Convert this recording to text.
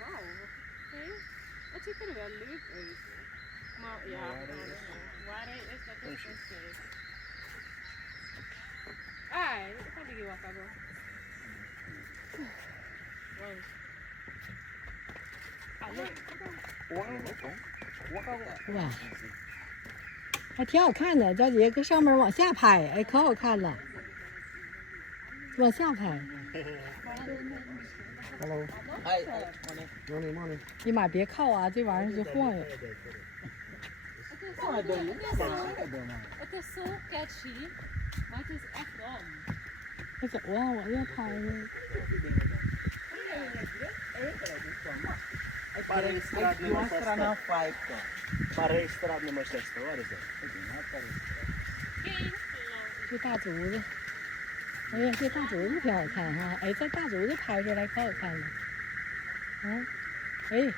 Wauw. Oké. Wat ziet er wel leuk uit. Maar ja, waarheid is dat het een steek. Ah, dat kan ik wel hebben.哇，还挺好看的，赵姐搁上面往下拍，哎，可好看了，往下拍。Hello. Morning. 你妈别靠啊，这玩意儿就晃悠。Het is zo catchy, maar het is echt om. 快走啊，我要拍呢。Para estrada nummer 6. Para estrada nummer 6. Waar is dat? 这大竹子，哎呀，这大竹子挺好看哈、哎，这大竹子拍出来可好看了。啊，哎。